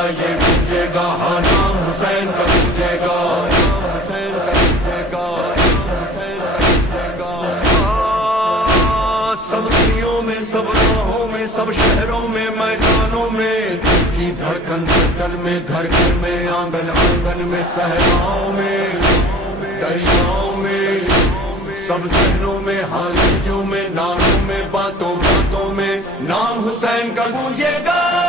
गूंजेगा, ये गूंजेगा, हाँ नाम हुसैन का गूंजेगा, नाम हुसैन का गूंजेगा, हुसैन का गूंजेगा। सब गलियों में, सब राहों में, सब शहरों में, मैदानों में, की धड़कन धड़कन में, घर घर में, आंगन आंगन में, सहराओं में, दरियाओं में, सब जहनों में, हालियों में, नामों में, बातों बातों में, नाम हुसैन का गूंजेगा।